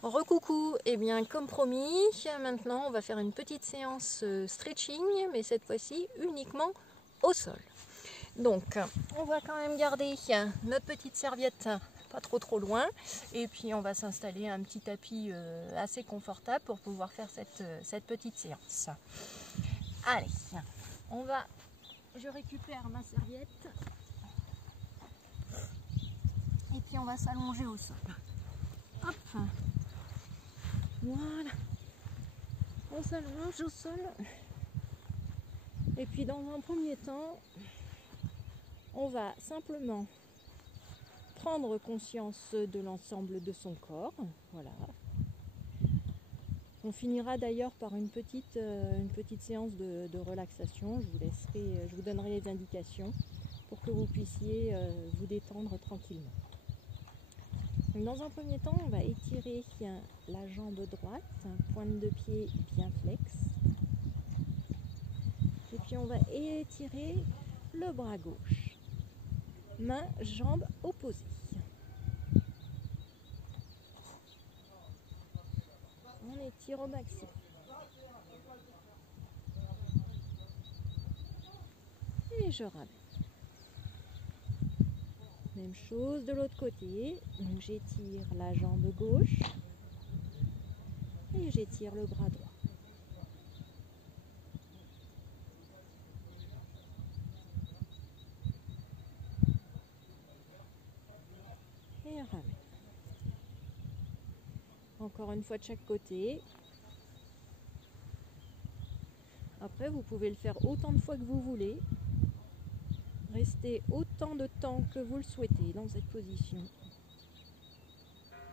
Recoucou, et bien comme promis, maintenant on va faire une petite séance stretching, mais cette fois-ci uniquement au sol. Donc on va quand même garder notre petite serviette pas trop loin, et puis on va s'installer un petit tapis assez confortable pour pouvoir faire cette petite séance. Allez, je récupère ma serviette, et puis on va s'allonger au sol. Hop. Voilà, on s'allonge au sol et puis dans un premier temps on va simplement prendre conscience de l'ensemble de son corps. Voilà. On finira d'ailleurs par une petite séance de relaxation. Je vous donnerai les indications pour que vous puissiez vous détendre tranquillement. Donc dans un premier temps, on va étirer la jambe droite, pointe de pied bien flex. Et puis on va étirer le bras gauche. Main, jambe opposée. On étire au maximum. Et je ramène. Même chose de l'autre côté. Donc j'étire la jambe gauche et j'étire le bras droit. Et ramène. Encore une fois de chaque côté. Après, vous pouvez le faire autant de fois que vous voulez. Restez autant de temps que vous le souhaitez dans cette position.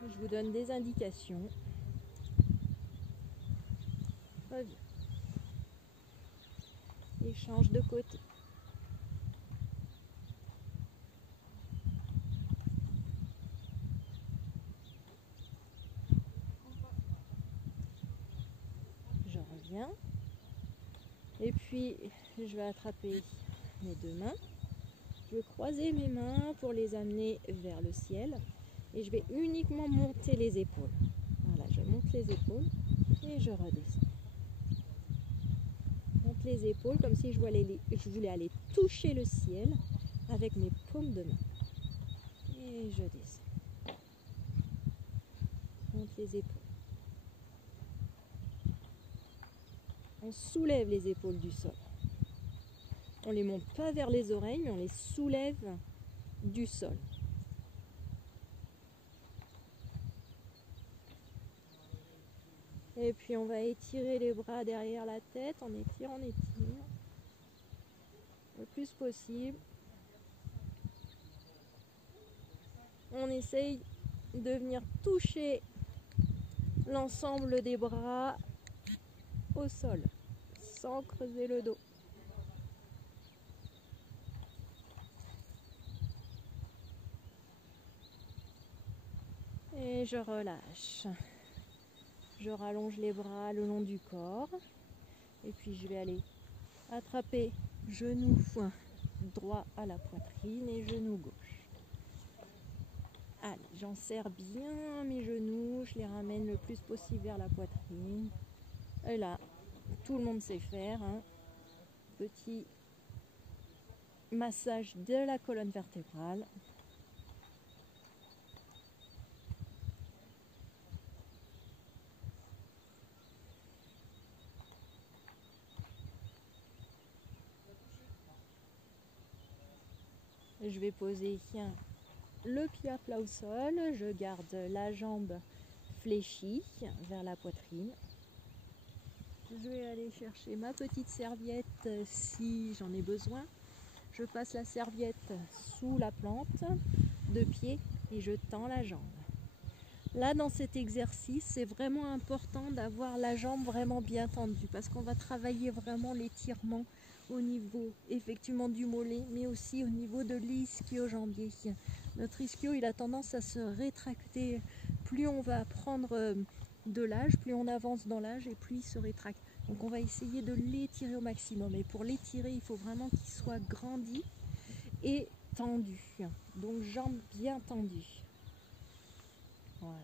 Je vous donne des indications. Reviens. Et change de côté. Je reviens. Et puis, je vais attraper mes deux mains. Je vais croiser mes mains pour les amener vers le ciel. Et je vais uniquement monter les épaules. Voilà, je monte les épaules et je redescends. Je monte les épaules comme si je voulais aller toucher le ciel avec mes paumes de main. Et je descends. Je monte les épaules. On soulève les épaules du sol. On ne les monte pas vers les oreilles, mais on les soulève du sol. Et puis on va étirer les bras derrière la tête, on étire, le plus possible. On essaye de venir toucher l'ensemble des bras au sol, sans creuser le dos. Et je relâche. Je rallonge les bras le long du corps. Et puis je vais aller attraper genou droit à la poitrine et genou gauche. Allez, j'en serre bien mes genoux, je les ramène le plus possible vers la poitrine. Et là, tout le monde sait faire. Petit massage de la colonne vertébrale. Je vais poser le pied à plat au sol, je garde la jambe fléchie vers la poitrine. Je vais aller chercher ma petite serviette si j'en ai besoin. Je passe la serviette sous la plante de pied et je tends la jambe. Là, dans cet exercice, c'est vraiment important d'avoir la jambe vraiment bien tendue parce qu'on va travailler vraiment l'étirement au niveau effectivement du mollet, mais aussi au niveau de l'ischio-jambier. Notre ischio, il a tendance à se rétracter. Plus on va prendre de l'âge, plus on avance dans l'âge et plus il se rétracte. Donc on va essayer de l'étirer au maximum. Et pour l'étirer, il faut vraiment qu'il soit grandi et tendu. Donc jambes bien tendues. Voilà.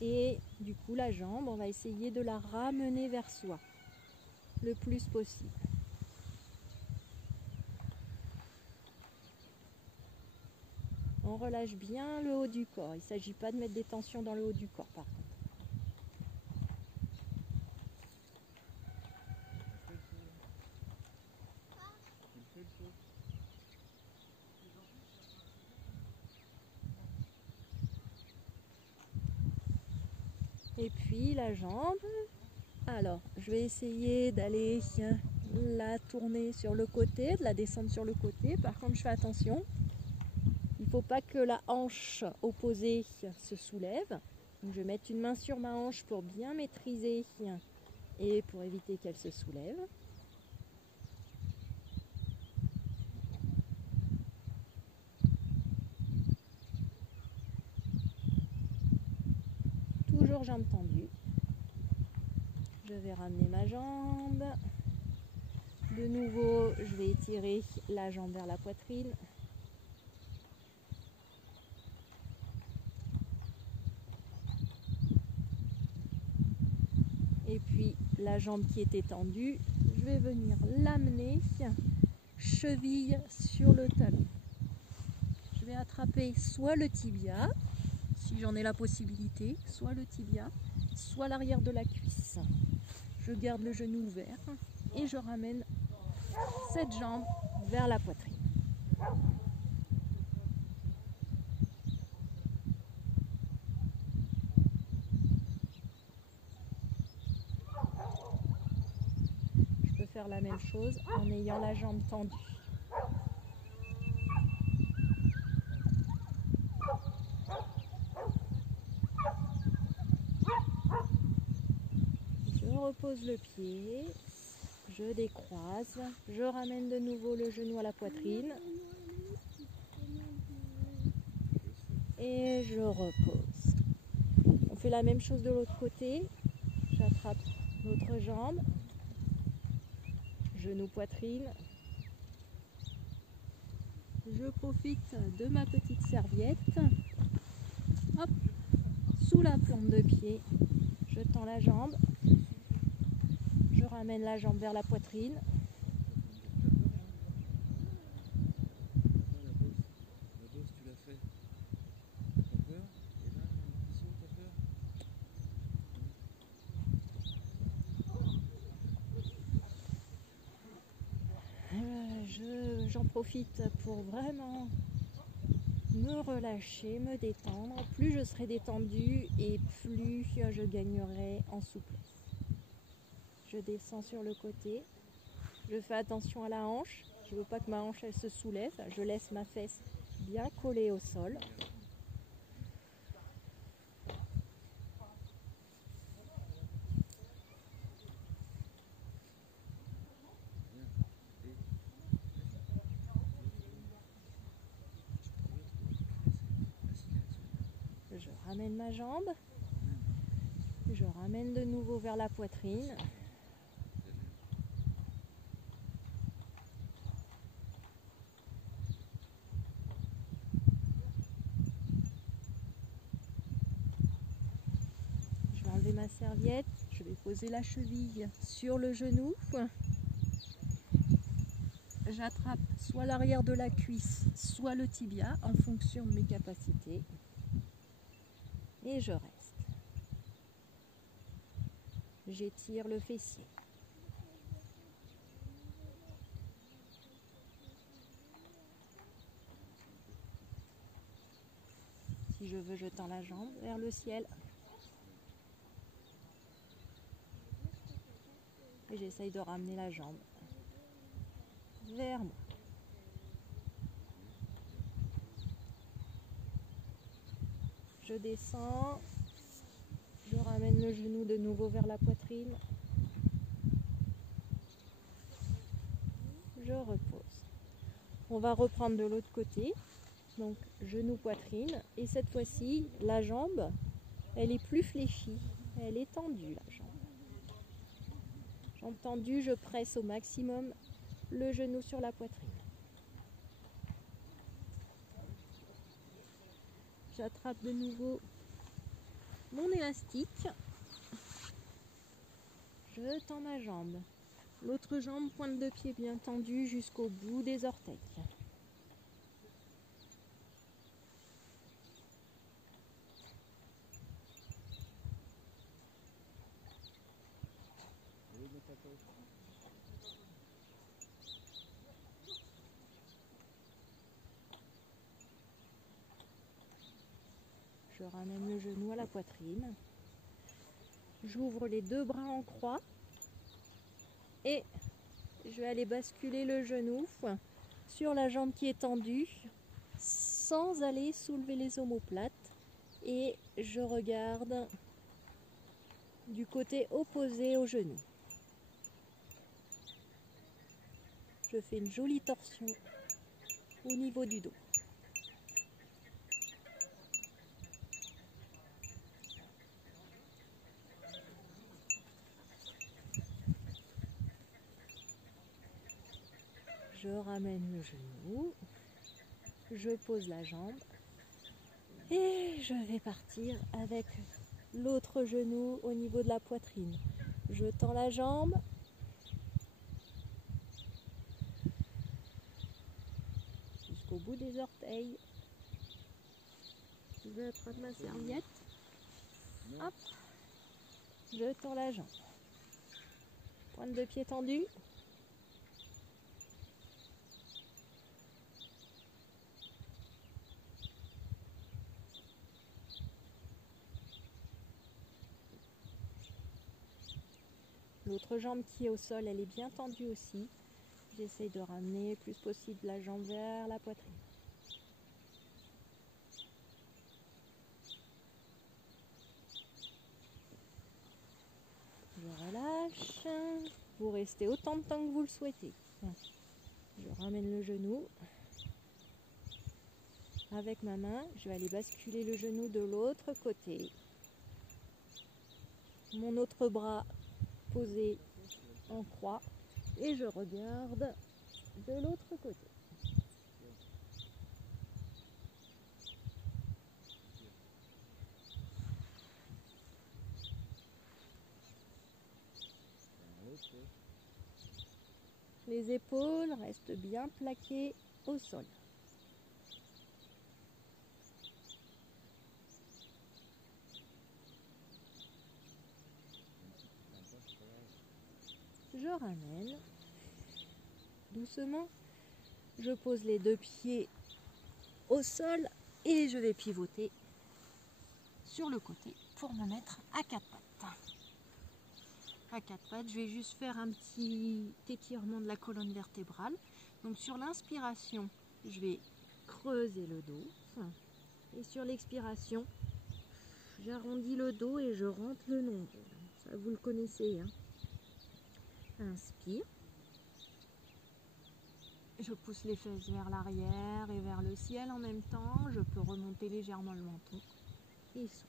Et du coup, la jambe, on va essayer de la ramener vers soi le plus possible. On relâche bien le haut du corps. Il ne s'agit pas de mettre des tensions dans le haut du corps, par contre. Et puis la jambe, alors je vais essayer d'aller la tourner sur le côté, de la descendre sur le côté. Par contre, je fais attention, il ne faut pas que la hanche opposée se soulève. Donc, je vais mettre une main sur ma hanche pour bien maîtriser et pour éviter qu'elle se soulève. Toujours jambe tendue. Je vais ramener ma jambe. De nouveau, je vais étirer la jambe vers la poitrine. Et puis la jambe qui était tendue, je vais venir l'amener cheville sur le talon. Je vais attraper soit le tibia, si j'en ai la possibilité, soit le tibia, soit l'arrière de la cuisse. Je garde le genou ouvert et je ramène cette jambe vers la poitrine. Je peux faire la même chose en ayant la jambe tendue. Je repose le pied, je décroise, je ramène de nouveau le genou à la poitrine et je repose. On fait la même chose de l'autre côté, j'attrape l'autre jambe, genou poitrine, je profite de ma petite serviette, hop, sous la plante de pied, je tends la jambe, je ramène la jambe vers la poitrine. J'en profite pour vraiment me relâcher, me détendre. Plus je serai détendue et plus je gagnerai en souplesse. Je descends sur le côté. Je fais attention à la hanche. Je ne veux pas que ma hanche elle se soulève. Je laisse ma fesse bien collée au sol. Je ramène ma jambe. Je ramène de nouveau vers la poitrine. Je vais enlever ma serviette. Je vais poser la cheville sur le genou. J'attrape soit l'arrière de la cuisse, soit le tibia en fonction de mes capacités. Et je reste. J'étire le fessier. Si je veux, je tends la jambe vers le ciel. Et j'essaye de ramener la jambe vers moi. Je descends. Je ramène le genou de nouveau vers la poitrine. Je repose. On va reprendre de l'autre côté. Donc genou, poitrine. Et cette fois-ci, la jambe, elle est plus fléchie. Elle est tendue, la jambe. Jambe tendue, je presse au maximum le genou sur la poitrine. J'attrape de nouveau mon élastique, je tends ma jambe. L'autre jambe, pointe de pied bien tendue jusqu'au bout des orteils. Je ramène le genou à la poitrine. J'ouvre les deux bras en croix et je vais aller basculer le genou sur la jambe qui est tendue sans aller soulever les omoplates. Et je regarde du côté opposé au genou. Je fais une jolie torsion au niveau du dos. Je ramène le genou, je pose la jambe et je vais partir avec l'autre genou au niveau de la poitrine. Je tends la jambe. Jusqu'au bout des orteils. Je vais prendre ma serviette. Hop. Je tends la jambe. Pointe de pied tendue. L'autre jambe qui est au sol, elle est bien tendue aussi. J'essaye de ramener le plus possible la jambe vers la poitrine. Je relâche. Vous restez autant de temps que vous le souhaitez. Je ramène le genou. Avec ma main, je vais aller basculer le genou de l'autre côté. Mon autre bras posé en croix et je regarde de l'autre côté. Les épaules restent bien plaquées au sol. Je ramène doucement. Je pose les deux pieds au sol et je vais pivoter sur le côté pour me mettre à quatre pattes. À quatre pattes, je vais juste faire un petit étirement de la colonne vertébrale. Donc sur l'inspiration, je vais creuser le dos. Et sur l'expiration, j'arrondis le dos et je rentre le nombril. Ça, vous le connaissez, hein. Inspire. Je pousse les fesses vers l'arrière et vers le ciel en même temps. Je peux remonter légèrement le menton. Et souffle.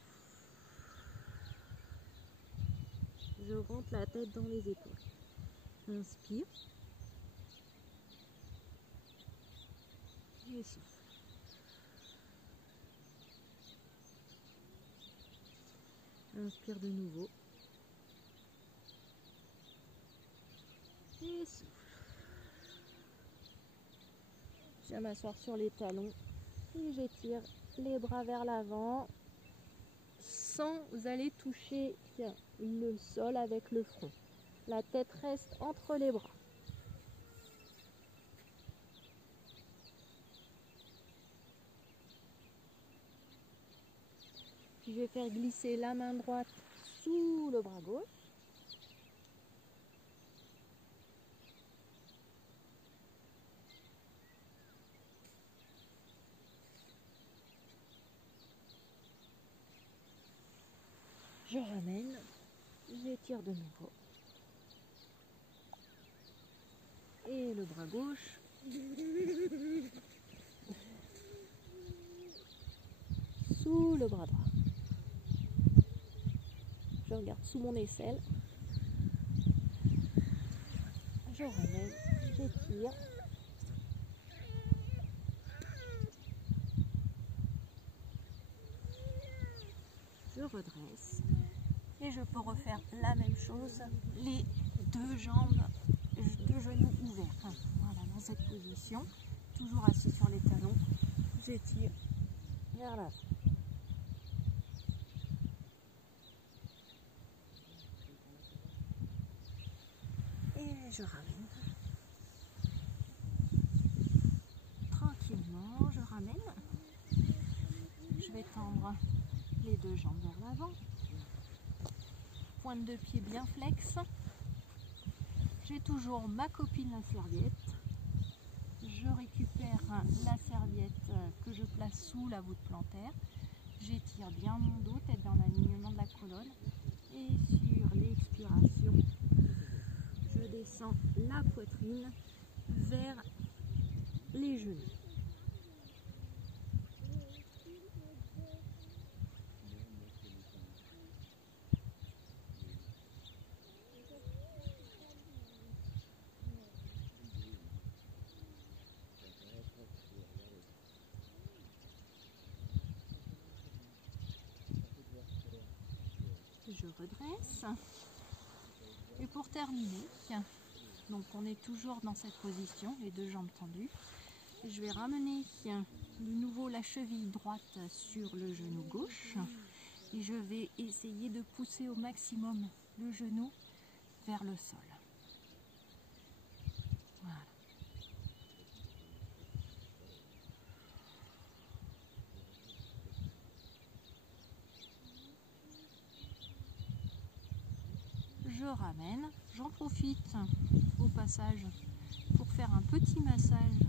Je rentre la tête dans les épaules. Inspire. Et souffle. Inspire de nouveau. Et souffle. Je vais m'asseoir sur les talons et j'étire les bras vers l'avant sans aller toucher le sol avec le front. La tête reste entre les bras. Puis je vais faire glisser la main droite sous le bras gauche. Je ramène, j'étire de nouveau. Et le bras gauche. Sous le bras droit. Je regarde sous mon aisselle. Je ramène, j'étire. Je redresse. Et je peux refaire la même chose, les deux jambes, deux genoux ouverts. Voilà, dans cette position, toujours assis sur les talons, j'étire vers l'avant. Et je ramène. Tranquillement, je ramène. Je vais tendre les deux jambes vers l'avant. Pointe de pied bien flex. J'ai toujours ma copine la serviette. Je récupère la serviette que je place sous la voûte plantaire. J'étire bien mon dos, tête dans l'alignement de la colonne. Et sur l'expiration, je descends la poitrine vers les genoux. Je redresse. Et pour terminer, donc on est toujours dans cette position, les deux jambes tendues. Je vais ramener de nouveau la cheville droite sur le genou gauche. Et je vais essayer de pousser au maximum le genou vers le sol. Voilà. Je ramène, j'en profite au passage pour faire un petit massage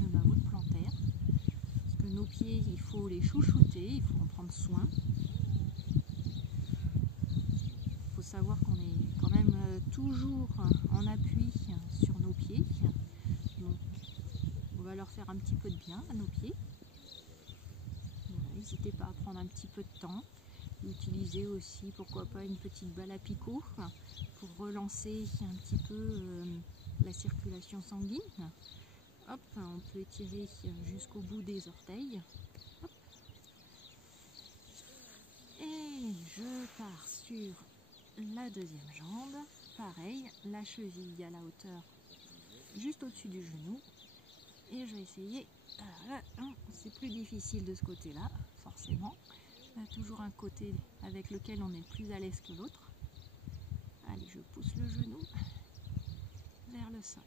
de ma voûte plantaire. Parce que nos pieds, il faut les chouchouter, il faut en prendre soin. Il faut savoir qu'on est quand même toujours en appui sur nos pieds. Donc on va leur faire un petit peu de bien à nos pieds. N'hésitez pas à prendre un petit peu de temps. Utiliser aussi, pourquoi pas, une petite balle à picot pour relancer un petit peu la circulation sanguine. Hop, on peut étirer jusqu'au bout des orteils. Hop. Et je pars sur la deuxième jambe. Pareil, la cheville à la hauteur juste au-dessus du genou. Et je vais essayer. C'est plus difficile de ce côté-là, forcément. Il y a toujours un côté avec lequel on est plus à l'aise que l'autre. Allez, je pousse le genou vers le sol.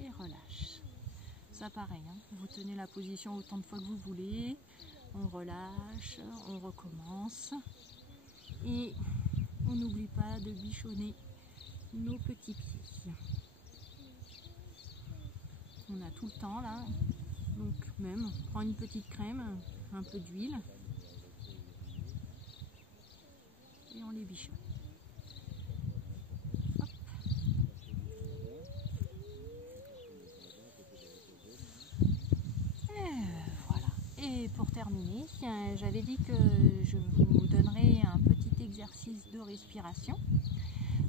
Et relâche. Ça pareil, hein, vous tenez la position autant de fois que vous voulez. On relâche, on recommence. Et on n'oublie pas de bichonner nos petits pieds. On a tout le temps là, donc même on prend une petite crème, un peu d'huile et on les bichonne. Hop. Et voilà. Et pour terminer, j'avais dit que je vous donnerais un petit exercice de respiration.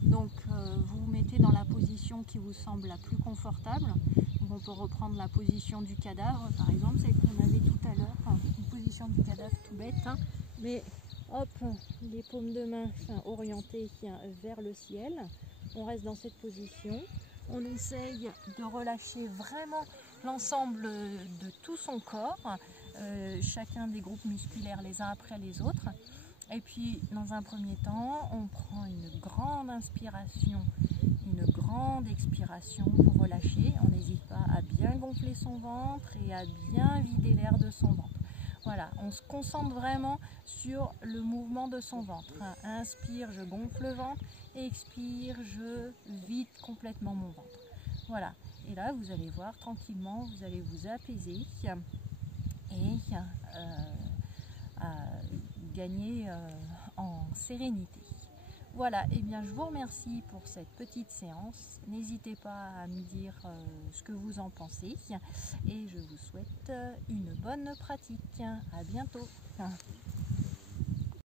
Donc vous vous mettez dans la position qui vous semble la plus confortable. Donc on peut reprendre la position du cadavre, par exemple, celle qu'on avait tout à l'heure, une position du cadavre tout bête, hein. Mais hop, les paumes de main orientées vers le ciel. On reste dans cette position. On essaye de relâcher vraiment l'ensemble de tout son corps, chacun des groupes musculaires les uns après les autres. Et puis, dans un premier temps, on prend une grande inspiration, une grande expiration pour relâcher. On n'hésite pas à bien gonfler son ventre et à bien vider l'air de son ventre. Voilà, on se concentre vraiment sur le mouvement de son ventre. Inspire, je gonfle le ventre. Expire, je vide complètement mon ventre. Voilà, et là, vous allez voir tranquillement, vous allez vous apaiser et gagner en sérénité. Voilà, et bien je vous remercie pour cette petite séance. N'hésitez pas à me dire ce que vous en pensez et je vous souhaite une bonne pratique. À bientôt.